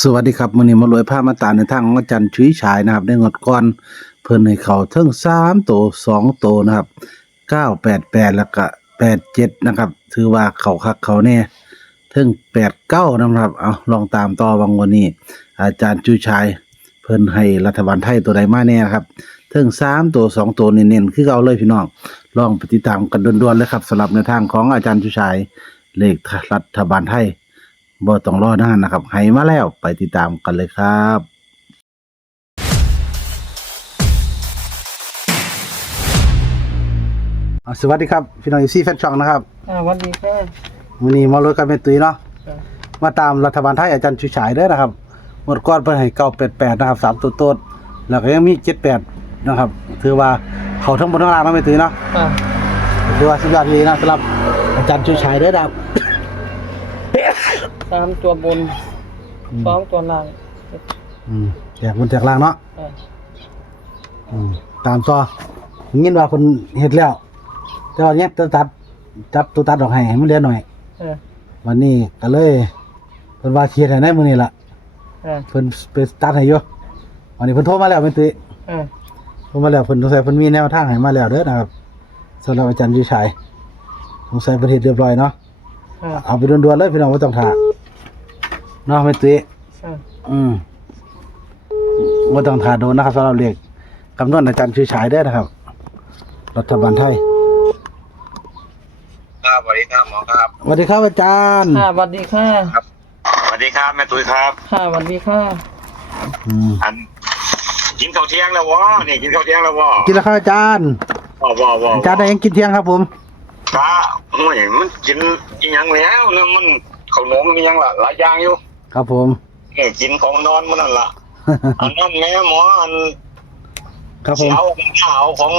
สวัสดีครับมื้อนี้มารวยภาพมาตามในทางของอาจารย์ชุยฉายนะครับในงวดก่อนเพิ่นให้เข้าเทิง3ตัว2ตัวนะครับ988แล้วก็87นะครับถือว่าเข้าคักเข้าแน่เทิง89นะครับเอาลองตามต่อวังวันนี้อาจารย์ชุยฉายเพิ่นให้รัฐบาลไทยตัวใดมาแน่ครับเทิง3ตัว2ตัวเน้นๆคือเอาเลยพี่น้องลองไปติดตามกันด่วนๆเลยครับสำหรับในทางของอาจารย์ชุยฉายเลขรัฐบาลไทยบ่ต้องรอนานนะครับให้มาแล้วไปติดตามกันเลยครับสวัสดีครับพี่น้อง FC แฟนช่องนะครับสวัสดีค่ะมื้อนี้มาลุ้นกันเป็นตุ้ยเนาะค่ะมาตามรัฐบาลไทยอาจารย์ชุยฉายเด้อนะครับงวดก่อนเพิ่นให้988นะครับ3ตัวโต้นแล้วก็ยังมี78นะครับถือว่าเข้าทั้งบนทั้งล่างเนาะแม่ตุ้ยเนาะค่ะถือว่าสุดยอดเลยนะสำหรับอาจารย์ชุยฉายเด้อครับ 3ตัวบน2ตัวล่างแจกบนแจกล่างเนาะค่ะตามต่อยินว่าเพิ่นเฮ็ดแล้วแต่ว่าเนี่ยจับตัวตัดออกให้มันเหลือหน่อยวันนี้ก็เลยเพิ่นว่าเฮ็ดให้ในมื้อนี้ล่ะเพิ่นไปตัดให้อยู่วันนี้เพิ่นโทรมาแล้วแม่นติโทรมาแล้วเพิ่นสงสัยเพิ่นมีแนวทางให้มาแล้วเด้อนะครับสำหรับอาจารย์วิชัยสงสัยเพิ่นเฮ็ดเรียบร้อยเนาะเอาไปด่วนๆเลยพี่น้องบ่ต้องท่าเนาะแม่นติบ่ต้องท่าโดนนะครับสำหรับเลขคำนวณอาจารย์วิชัยเด้อนะครับรัฐบาลไทยครับสวัสดีครับหมอครับ สวัสดีครับอาจารย์ค่ะสวัสดีค่ะครับสวัสดีครับแม่ตุ้ยครับค่ะสวัสดีค่ะอันกินข้าวเที่ยงแล้ววะนี่กินข้าวเที่ยงแล้ววะกินแล้วครับอาจารย์อาจารย์ได้ยังกินเที่ยงครับผมก็ไม่มันกินยังแล้วแล้วมันข้าวหนมมันยังหลายอย่างอยู่ครับผมกินของนอนมันนั่นล่ะอันนั้นแม่หมออันครับผมเอาของ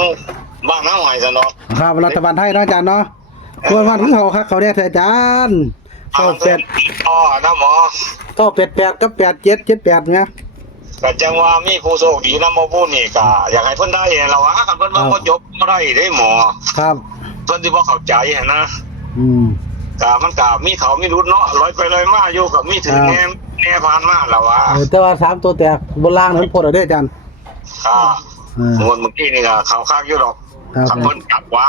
บ้านน้าหอยซะเนาะครับรัฐบาลไทยนะอาจารย์เนาะควรวันที่เขาครับเขาได้อาจารย์อ๋อนะหมอ988กับ8778นะก็จังว่ามีผู้โชคดีนำมาพูดนี่ก็อยากให้เพิ่นได้แล้วว่าคันเพิ่นบ่จบบ่ได้เด้หมอครับเพิ่นสิบ่เข้าใจนะก็มันก็มีเขามีรุดเนาะลอยไปลอยมาอยู่กับมีถึงแน่ผ่านมาแล้วว่าแต่ว่า3ตัวแตกบนล่างนั้นพอได้อาจารย์เมื่อกี้นี่ก็เขาข้างอยู่ดอกคันเพิ่นกลับว่า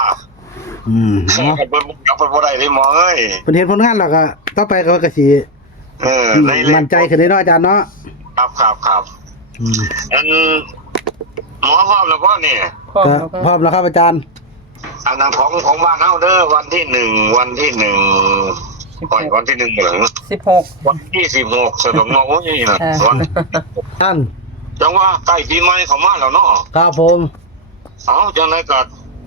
คันเพิ่นกลับเพิ่นบ่ได้เด้หมอเอ้ยเพิ่นเห็นผลงานแล้วก็ต่อไปก็สิมั่นใจขึ้นได้เนาะอาจารย์เนาะครับอันหมอพร้อมแล้วบ่เนี่ยพร้อมแล้วครับอาจารย์อันนั้นของบ้านเฮาเด้อวันที่1วันที่1ก่อนวันที่1เหรอ16วันที่16สะดวกเนาะโอ้ยน่ะวันท่านจังว่าใกล้ปีใหม่เข้ามาแล้วเนาะครับผมเอาจังได๋ก็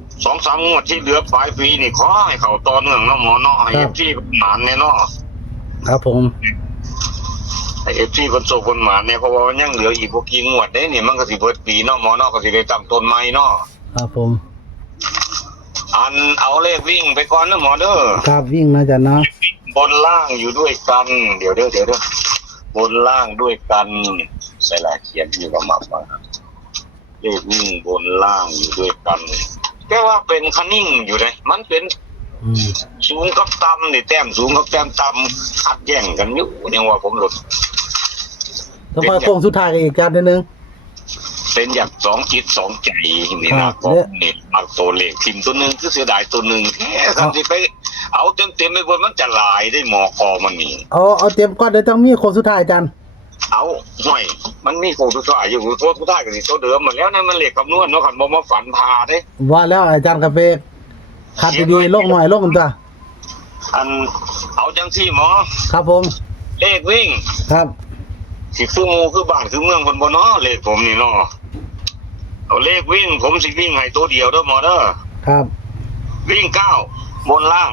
2-3 งวดที่เหลือปลายปีนี่ขอให้เข้าต่อเนื่องเนาะหมอเนาะให้ FG หมานแน่เนาะครับผมไอ้ FG เพิ่นโซคนหมานเนี่ยเพราะว่ามันยังเหลืออีกบ่กี่งวดเด้นี่มันก็สิเบิดปีเนาะหมอเนาะก็สิได้ตั้งต้นใหม่เนาะครับผมอันเอาเลขวิ่งไปก่อนนะหมอเด้อครับวิ่งนะจ๊ะเนาะบนล่างอยู่ด้วยกันเดี๋ยวบนล่างด้วยกันใส่ลายเขียนอยู่กับมับว่าเลขวิ่งบนล่างอยู่ด้วยกันแต่ว่าเป็นคันนิ่งอยู่เลยมันเป็นสูงกับต่ำนี่แต้มสูงกับแต้มต่ำขัดแย้งกันอยู่ยังว่าผมหลุดต้องมาโค้งสุดท้ายอีกการนึงเป็นอย่าง2จิต2ใจนี่นะก็นี่เอาตัวเลขทิมตัวนึงคือเสียดายตัวนึงแค่ทำสิไปเอาเต็มไปบนมันจะลายได้หมอคอมันนี่เอาเต็มก่อนเดี๋ยวต้องมีโค้งสุดท้ายอาจารย์เอาห่วยมันมีโค้งสุดท้ายอยู่โค้งสุดท้ายก็สิตัวเดิมหมดแล้วนะมันเลขคำนวณเนาะคันบ่มาฝันพาเด้ว่าแล้วอาจารย์กาเฟคัดดีๆลงหน่อยลงจ้ะอันเอาจังซี่หมอครับผมเลขวิ่งครับสิคือหมู่คือบ้านคือเมืองคนบ่เนาะเลขผมนี่เนาะเอาเลขวิ่งผมสิวิ่งให้ตัวเดียวเด้อหมอเด้อครับวิ่ง9บนล่าง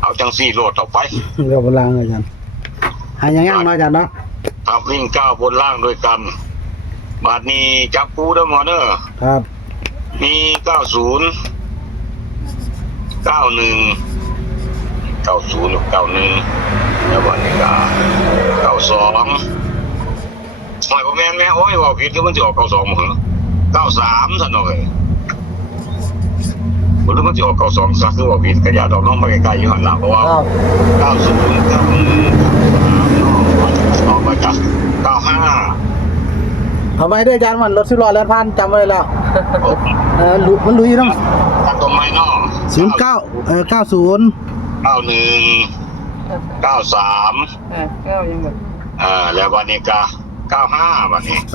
เอาจังซี่โลดต่อไปก็บนล่างอาจารย์หายังๆเนาะอาจารย์เนาะครับวิ่ง9บนล่างด้วยกันบาดนี้จับคู่เด้อหมอเด้อครับมี90 91 90 แล้ววันนี้ก็92หมายบ่แม่นแม่โอ้ยว่าผิดคือมันสิออก92บ่เหรอ93ซั่นเนาะเอ้ยบ่รู้มันสิออก92ซะคือว่าผิดก็อย่าดอกน้องมาใกล้ๆอยู่หั่นล่ะเพราะว่า90 91 93เนาะ เอาไว้ได้อาจารย์มันรถ10ล้อแล่นผ่านจำไว้แล้วมันลุยนำ ตัดต้นไม้เนาะ 09 90 91 93 เก้ายังแบบ แล้ววันนี้ก็95วันนี้ 95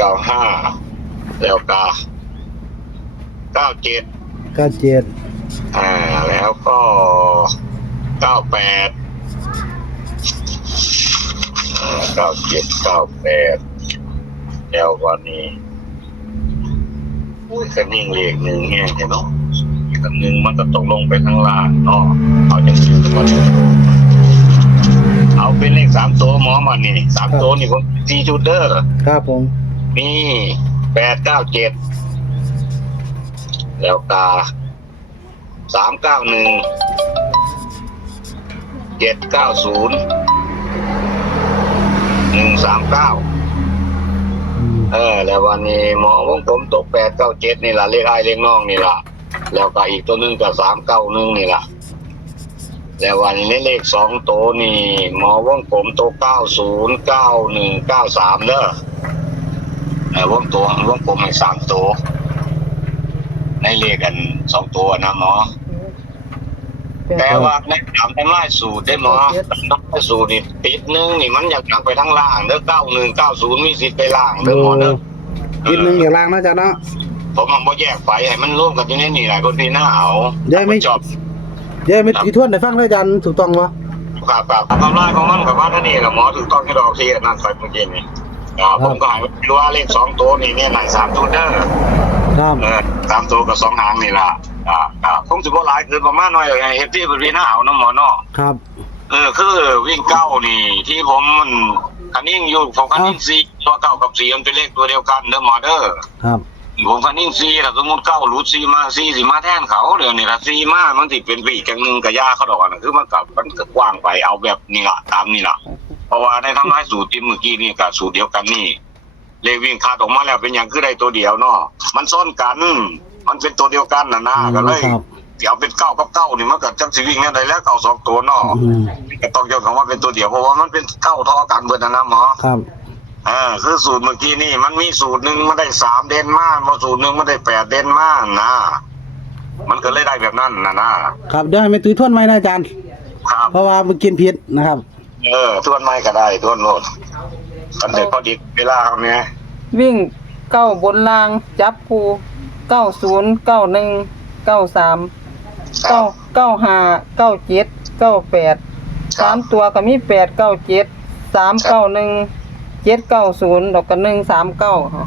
95แล้วก็97 97 แล้วก็98 97 98แล้ววันนี้ก็นิ่งเลขหนึ่งแง่เนาะอีกอันหนึ่งมันก็ตกลงไปข้างล่างเนาะเอาจังซี่ก็ได้เอาเป็นเลข3ตัวหมอมานี่3ตัวนี่ผม4ชุดเด้อ ครับผม มี897แล้วก็391 790 139แล้ววันนี้หมอวงผมตก897นี่ล่ะเลขอ้ายเลขน้องนี่ล่ะแล้วก็อีกตัวหนึงก็391นี่ล่ะแล้ววันนี้เลข2ตัวนี่หมอวงผมตก90 91 93เด้อวงผมให้3ตัวในเลขกัน2ตัวนะหมอแต่ว่าในตามทำลายสูตรได้หมอทำลายสูตรนี่ติดนึงนี่มันอยากหนักไปทั้งล่างเด้อ91 90มีสิทธิ์ไปล่างเด้อหมอเด้อ กินนึงอย่างล่างนะอาจารย์เนาะ ผมมันบ่แยกไปให้มันร่วมกันอยู่ในนี่หลายคนที่หน้าเอา เดี๋ยวไม่ จบ เดี๋ยวไม่กี่ทวนได้ฟังเลยอาจารย์ถูกต้องบ่ ครับทำลายของมันกับว่าท่านนี่กับหมอถูกต้องที่ดอกที่นั่นใส่เมื่อกี้นี่ผมก็ให้ดูว่าเลข2ตัวนี่เนี่ยไหน3ตัวเด้อ ครับ 3ตัวกับ2หางนี่ล่ะคงสิบ่หลายคือประมาณน้อยไงเฮ็ดที่เป็นวีหน้าเอาน้ำหมอเนาะ ครับ คือวิ่งเก้านี่ที่ผมมันคันนิ่งอยู่ผมคันนิ่งซีตัวเก้ากับ4มันเป็นเลขตัวเดียวกันเด้อหมอเด้อ ครับ ผมคันนิ่งซีถ้าสมมุติเก้าหลุดซีมาซีสิมาแทนเขาเดี๋ยวนี้ถ้าซีมามันสิเป็นปีกจังนึงกับยาเขาดอกน่ะคือมันก็กว้างไปเอาแบบนี้ล่ะตามนี้ล่ะเพราะว่าในทำลายสูตรที่เมื่อกี้นี่กับสูตรเดียวกันนี่เลขวิ่งคาดออกมาแล้วเป็นอย่างคือได้ตัวเดียวเนาะมันซ้อนกันมันเป็นตัวเดียวกันน่ะนะก็เลยเอาเป็น9กับ9นี่มันก็จังสิวิ่งแนวใดแล้ว9 2ตัวเนาะก็ต้องยกคำว่าเป็นตัวเดียวเพราะว่ามันเป็น9ท่อกันเบิดนะหมอ ครับ คือสูตรเมื่อกี้นี่มันมีสูตรหนึ่งมันได้3เด่นมากมาสูตรหนึ่งมันได้8เด่นมากนะมันก็เลยได้แบบนั้นนะครับ เดี๋ยวให้ไม่ตุ้ยทวนไหมนะอาจารย์ ครับ เพราะว่ามันกินพิษนะครับ ทวนไม่ก็ได้ทวนโลดกันได้พอดีเวลาเอาเนี่ย วิ่งเก้าบนล่างจับคู่90 91 93 95 97 98 3ตัวก็มี8 97 391 790แล้วก็139ค่ะ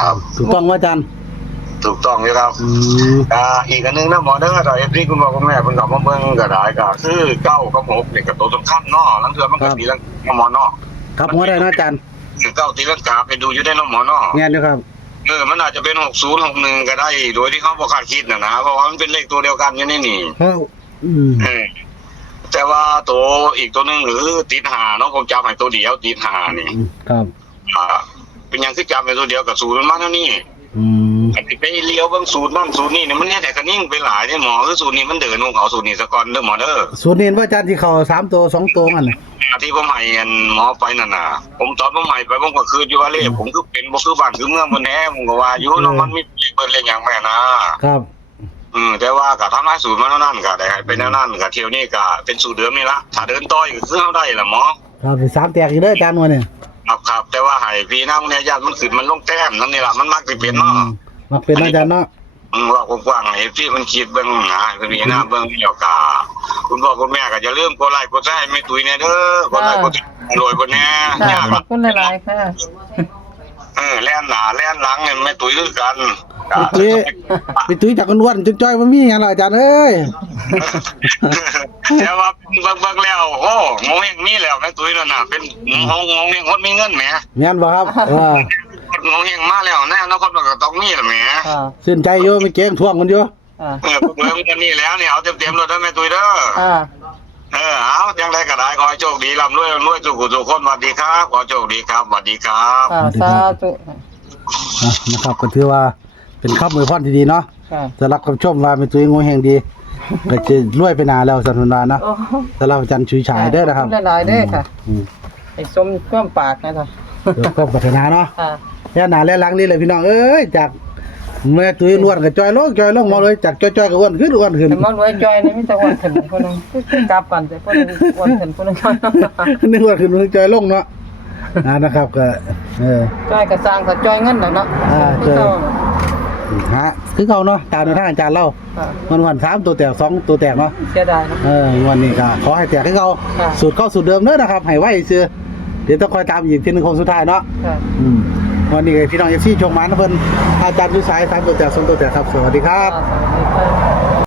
ครับ ถูกต้องว่าอาจารย์ ถูกต้องอยู่ครับอีกอันหนึงนะหมอเด้อถ้าเอฟซีคุณพ่อคุณแม่เพิ่นก็มาเบิ่งก็ได้ก็คือ9กับ6นี่ก็ตัวสำคัญเนาะลังเทื่อมันก็ตีลังหมอเนาะ ครับหัวได้นะอาจารย์ 9ตีลังกาไปดูอยู่ได้เนาะหมอเนาะ งานด้วยครับ มันอาจจะเป็น60 61ก็ได้โดยที่เขาบ่คาดคิดนะเพราะว่ามันเป็นเลขตัวเดียวกันอยู่ในนี่ แต่ว่าตัวอีกตัวหนึงคือติดหาเนาะผมจำให้ตัวเดียวติดหานี่ ครับ เป็นอย่างคือจำให้ตัวเดียวกับสูตรมันมาเท่านี้ไอ้ที่ไปเลี้ยวเบิ่งสูตรนั่นสูตรนี่เนี่ยมันเนี่ยแต่ก็นิ่งไปหลายเนี่ยหมอคือสูตรนี้มันเดินลงเอาสูตรนี้ซะก่อนเด้อหมอเด้อ ส่วนนี้ว่าอาจารย์ที่เขา3ตัว2ตัวมันน่ะ ที่ผมให้อันหมอไปนั่นน่ะผมตอนผมให้ไปผมก็คืออยู่ว่าเลขผมคือเป็นบ่คือบ้านคือเมืองบ่แน่ผมก็ว่าอยู่เนาะมันมีเปิดเลขหยังแม่นะครับ แต่ว่าก็ทำลายสูตรมาเท่านั้นก็ได้ให้เป็นแนวนั้นก็เที่ยวนี้ก็เป็นสูตรเดิมนี่ละถ้าเดินต่ออีกคือเฮาได้ล่ะหมอ ครับ3แตกอีกเด้ออาจารย์วันนี้ ครับแต่ว่าให้พี่น้ำเนี่ยญาติมันขึ้นมันลงแต้มนั่นนี่ล่ะมันมักสิเป็นเนาะ มักเป็นอาจารย์เนาะ ว่ากว้างๆให้พี่มันคิดเบิ่งนะคือพี่น้าเบิ่งเดียวกาคุณพ่อคุณแม่ก็อย่าลืมกดไลค์กดแชร์ให้แม่ตุ้ยแน่เด้อกดไลค์กดแชร์รวยคนแน่ ค่ะ ยาก ขอบคุณหลายๆค่ะ แล่นหน้าแล่นหลังเนี่ยแม่ตุ้ยคือกัน ไปตุ้ยจากคนอ้วนจนจ้อยบ่มีหยังหรอกอาจารย์เอ้ย แต่ว่าเบิ่งแล้วโอ้โมเฮงมีแล้วแม่ตุ้ยนั่นน่ะเป็นโมเฮงคนมีเงินแหม แม่นบ่ครับโมเฮงมาแล้วแน่นอนคนก็ต้องมีล่ะแหม ค่ะ ชื่นใจอยู่ไม่เก่งท่วงกันอยู่ เบิ่งกันนี่แล้วเนี่ยเอาเต็มๆเลยเด้อแม่ตุ้ยเด้อ เอาจังไดก็ได้ขอให้โชคดีร่ำรวยทุกคนสวัสดีครับขอโชคดีครับสวัสดีครับ สาธุ นะครับก็ถือว่าเป็นคำอวยพรที่ดีเนาะ ค่ะ สำหรับคำชมว่าเป็นตัวงูแห่งดีก็จะรวยไปนานแล้วสันนาเนาะสำหรับอาจารย์ชุยฉายเด้อนะครับ ขอบคุณหลายๆเด้อค่ะไอ้สมความปากนะจ๊ะ เดี๋ยวก็พัฒนาเนาะ ค่ะ แล้วหน้าแล้วหลังนี่เลยพี่น้องเอ้ยจากแม่ตุ้ยล้วนก็จอยลงมาเลยจากจอยๆก็อ้วนขึ้น แต่มารวยจอยนี่มีแต่อ้วนขึ้นคนหนึงกลับกันแต่คนหนึงอ้วนขึ้นคนหนึง นึกว่าขึ้นจอยลงเนาะนะครับก็จอยก็สร้างก็จอยเงินน่ะเนาะ เจอฮะคือเขาเนาะตามทางอาจารย์เล่า ค่ะ วัน3ตัวแตก2ตัวแตกเนาะ เสียดายเนาะ วันนี้ก็ขอให้แตกให้เขา ค่ะ สูตรเข้าสูตรเดิมเด้อนะครับให้ไว้ซื่อเดี๋ยวต้องคอยตามอีกทีนึงคงสุดท้ายเนาะ ค่ะ วันนี้พี่น้องเอฟซีชมหมานะเพิ่นอาจารย์ยุ้ยสาย3ตัวแตก2ตัวแตกครับสวัสดีครับ สวัสดีค่ะ